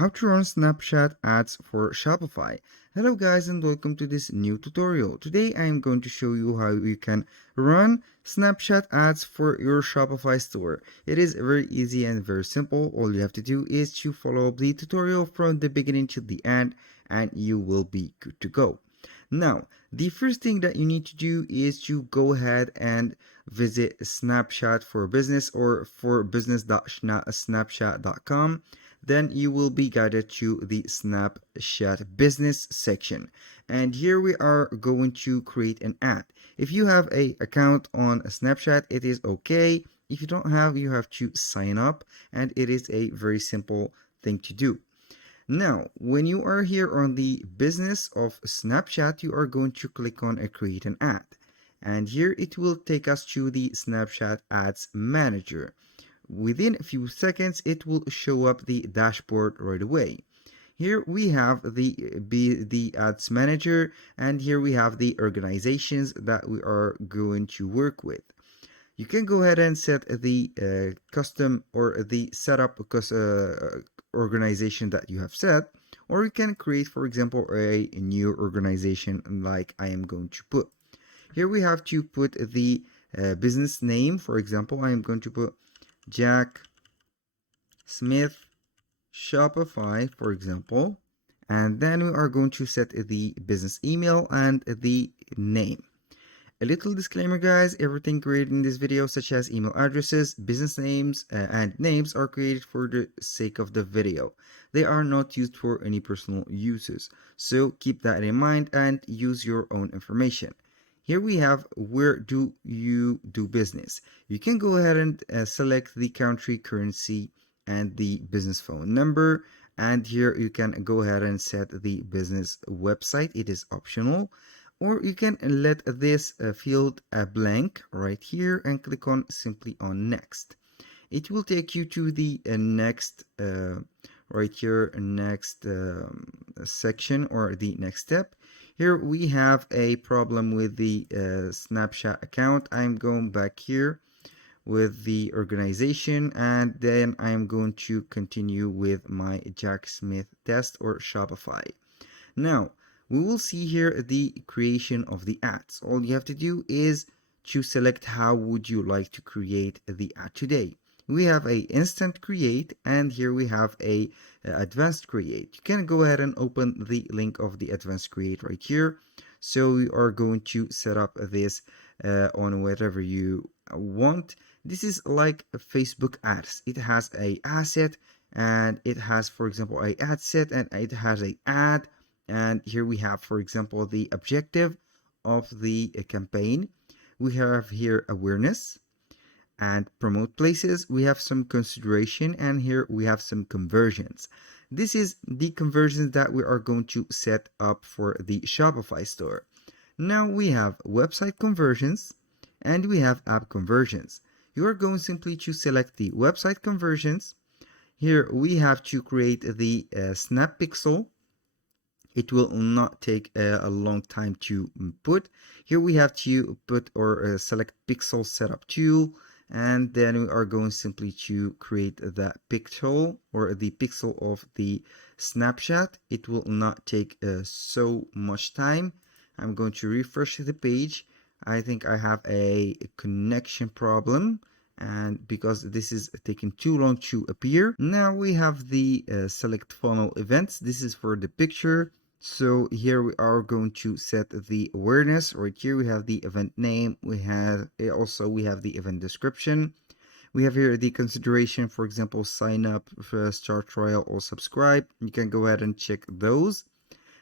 how to run Snapchat ads for Shopify. Hello guys and welcome to this new tutorial. Today I am going to show you how you can run Snapchat ads for your Shopify store. It is very easy and very simple. All you have to do is to follow the tutorial from the beginning to the end and you will be good to go. Now, the first thing that you need to do is to go ahead and visit Snapchat for Business or for business.snapchat.com. Then you will be guided to the Snapchat business section. And here we are going to create an ad. If you have an account on Snapchat, it is okay. If you don't have, you have to sign up, and it is a very simple thing to do. Now, when you are here on the business of Snapchat, you are going to click on create an ad. And here it will take us to the Snapchat Ads Manager. Within a few seconds, it will show up the dashboard right away. Here we have the Ads Manager, and here we have the organizations that we are going to work with. You can go ahead and set the custom or the setup because organization that you have set, or you can create, for example, a new organization like I am going to put. Here we have to put the business name. For example, I am going to put Jack Smith Shopify, for example, and then we are going to set the business email and the name. A little disclaimer guys, everything created in this video such as email addresses, business names, and names are created for the sake of the video. They are not used for any personal uses. So keep that in mind and use your own information. Here we have where do you do business. You can go ahead and select the country, currency, and the business phone number. And here you can go ahead and set the business website. It is optional. Or you can let this field blank right here and click on simply on next. It will take you to the next right here next section or the next step. Here we have a problem with the Snapchat account. I'm going back here with the organization, and then I'm going to continue with my Jack Smith test or Shopify. Now we will see here the creation of the ads. All you have to do is to select how would you like to create the ad today. We have a instant create, and here we have a advanced create. You can go ahead and open the link of the advanced create right here. So we are going to set up this on whatever you want. This is like Facebook ads. It has a asset, and it has, for example, a ad set, and it has a ad. And here we have, for example, the objective of the campaign. We have here awareness and promote places. We have some consideration, and here we have some conversions. This is the conversions that we are going to set up for the Shopify store. Now we have website conversions and we have app conversions. You are going simply to select the website conversions. Here we have to create the snap pixel. It will not take a long time to put. Here we have to put or select pixel setup tool, and then we are going simply to create that pixel or the pixel of the snapshot. It will not take so much time. I'm going to refresh the page. I think I have a connection problem, and because this is taking too long to appear. Now we have the select funnel events. This is for the picture. So here we are going to set the awareness. Right here we have the event name. We have the event description. We have here the consideration, for example, sign up, start trial, or subscribe. You can go ahead and check those.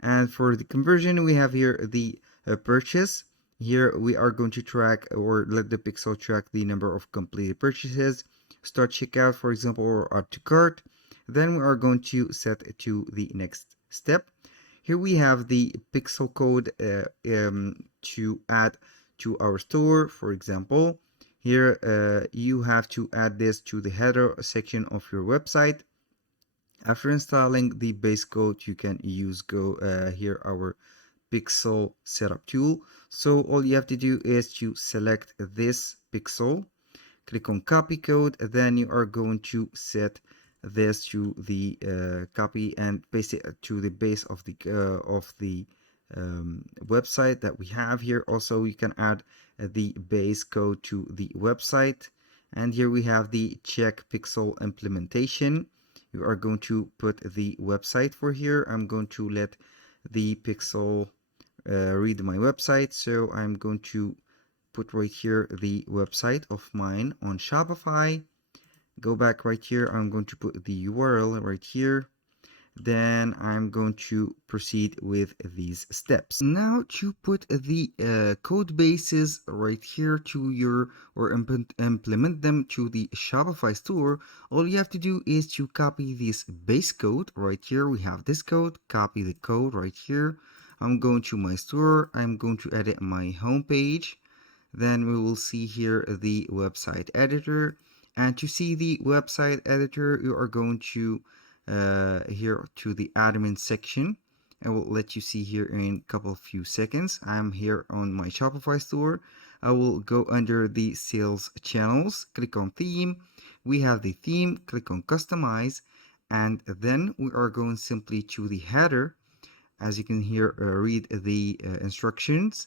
And for the conversion, we have here the purchase. Here we are going to track or let the pixel track the number of completed purchases. Start checkout, for example, or add to cart. Then we are going to set it to the next step. Here we have the pixel code to add to our store. For example, here you have to add this to the header section of your website. After installing the base code, you can use here our pixel setup tool. So all you have to do is to select this pixel, click on copy code, then you are going to set this to the copy and paste it to the base of the website that we have here. Also, you can add the base code to the website. And here we have the check pixel implementation. You are going to put the website for here. I'm going to let the pixel read my website, so I'm going to put right here the website of mine on Shopify. Go back right here. I'm going to put the URL right here. Then I'm going to proceed with these steps. Now to put the code bases right here to your, or implement them to the Shopify store, all you have to do is to copy this base code right here. We have this code, copy the code right here. I'm going to my store. I'm going to edit my home page. Then we will see here the website editor. And to see the website editor, you are going to here to the admin section. I will let you see here in a couple few seconds. I'm here on my Shopify store. I will go under the sales channels, click on theme. We have the theme, click on customize, and then we are going simply to the header. As you can here read the instructions.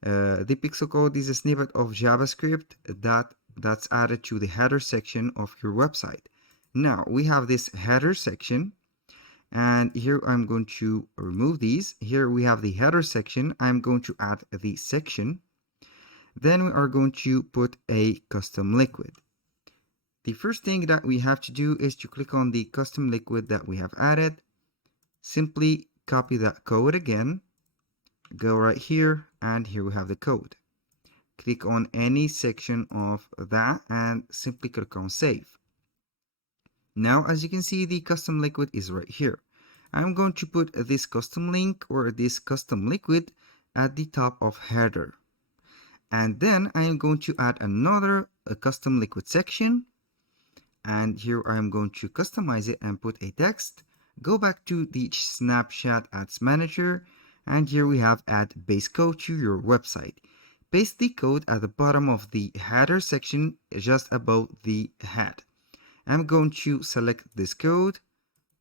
The pixel code is a snippet of JavaScript that's added to the header section of your website. Now we have this header section, and here I'm going to remove these. Here we have the header section. I'm going to add the section. Then we are going to put a custom liquid. The first thing that we have to do is to click on the custom liquid that we have added. Simply copy that code again, go right here, and here we have the code. Click on any section of that and simply click on save. Now, as you can see, the custom liquid is right here. I'm going to put this custom link or this custom liquid at the top of header. And then I am going to add another custom liquid section. And here I am going to customize it and put a text. Go back to the Snapchat Ads Manager, and here we have add base code to your website. Paste the code at the bottom of the header section just above the head. I'm going to select this code,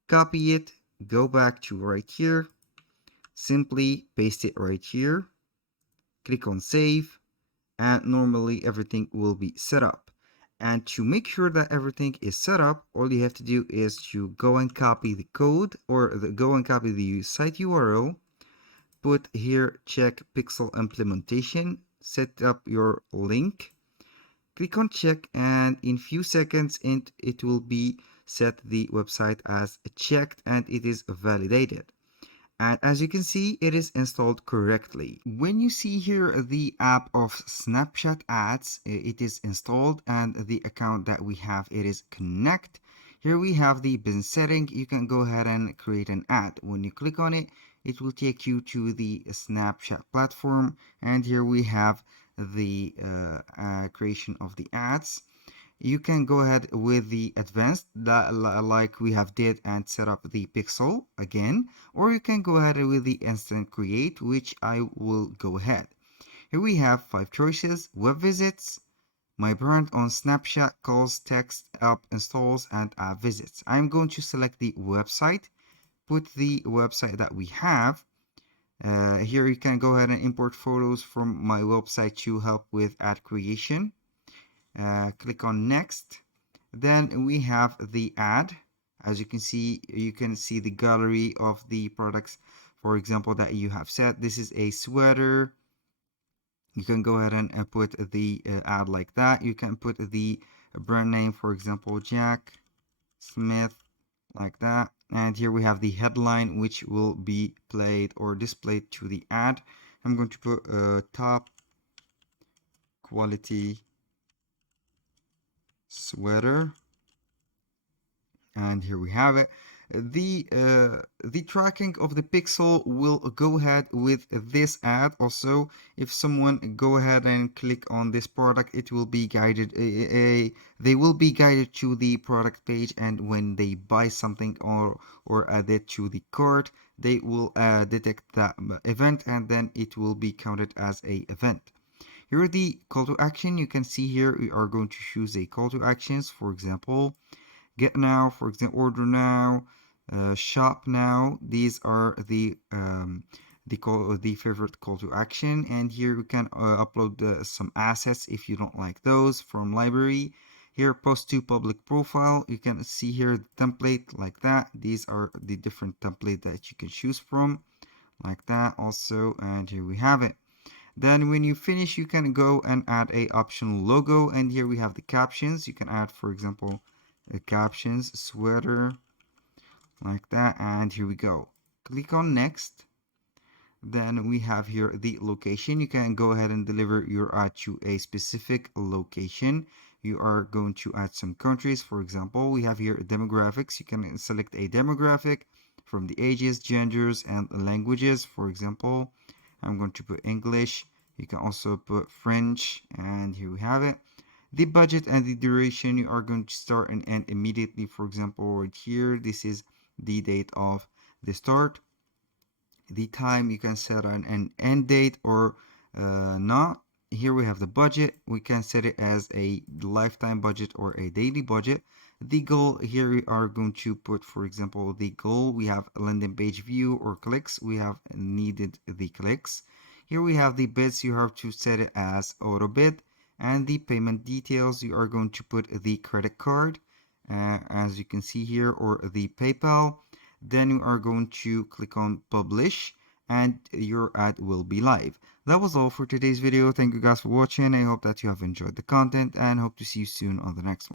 copy it, go back to right here, simply paste it right here, click on save, and normally everything will be set up. And to make sure that everything is set up, all you have to do is to go and copy the code, or go and copy the site URL, put here check pixel implementation, set up your link, click on check, and in few seconds it will be set the website as checked and it is validated. And as you can see, it is installed correctly. When you see here the app of Snapchat ads, it is installed, and the account that we have, it is connect. Here we have the business setting. You can go ahead and create an ad. When you click on it, it will take you to the Snapchat platform, and here we have the creation of the ads. You can go ahead with the advanced like we have did and set up the pixel again, or you can go ahead with the instant create, which I will go ahead. Here we have 5 choices: web visits, my brand on Snapchat, calls, text, app installs, and app visits. I'm going to select the website, put the website that we have. Here you can go ahead and import photos from my website to help with ad creation. Click on next. Then we have the ad. As you can see the gallery of the products, for example, that you have set. This is a sweater. You can go ahead and put the ad like that. You can put the brand name, for example, Jack Smith, like that. And here we have the headline, which will be played or displayed to the ad. I'm going to put top quality sweater, and here we have it. The tracking of the pixel will go ahead with this ad. Also, if someone go ahead and click on this product, it will be guided, they will be guided to the product page, and when they buy something or add it to the cart, they will detect that event, and then it will be counted as a event. Here are the call to action. You can see here we are going to choose a call to actions. For example, get now, for example, order now, shop now. These are the favorite call to action, and here you can upload some assets if you don't like those from library. Here, post to public profile. You can see here the template like that. These are the different template that you can choose from like that also, and here we have it. Then when you finish, you can go and add a optional logo, and here we have the captions. You can add, for example, captions, sweater, like that, and here we go. Click on next. Then we have here the location. You can go ahead and deliver your ad to a specific location. You are going to add some countries. For example, we have here demographics. You can select a demographic from the ages, genders, and languages. For example, I'm going to put English. You can also put French, and here we have it. The budget and the duration, you are going to start and end immediately. For example, right here, this is the date of the start. The time, you can set an end date or not. Here we have the budget. We can set it as a lifetime budget or a daily budget. The goal, here we are going to put, for example, the goal. We have a landing page view or clicks. We have needed the clicks. Here we have the bids. You have to set it as auto bid, and the payment details, you are going to put the credit card, as you can see here, or the PayPal. Then you are going to click on publish, and your ad will be live. That was all for today's video. Thank you guys for watching. I hope that you have enjoyed the content, and hope to see you soon on the next one.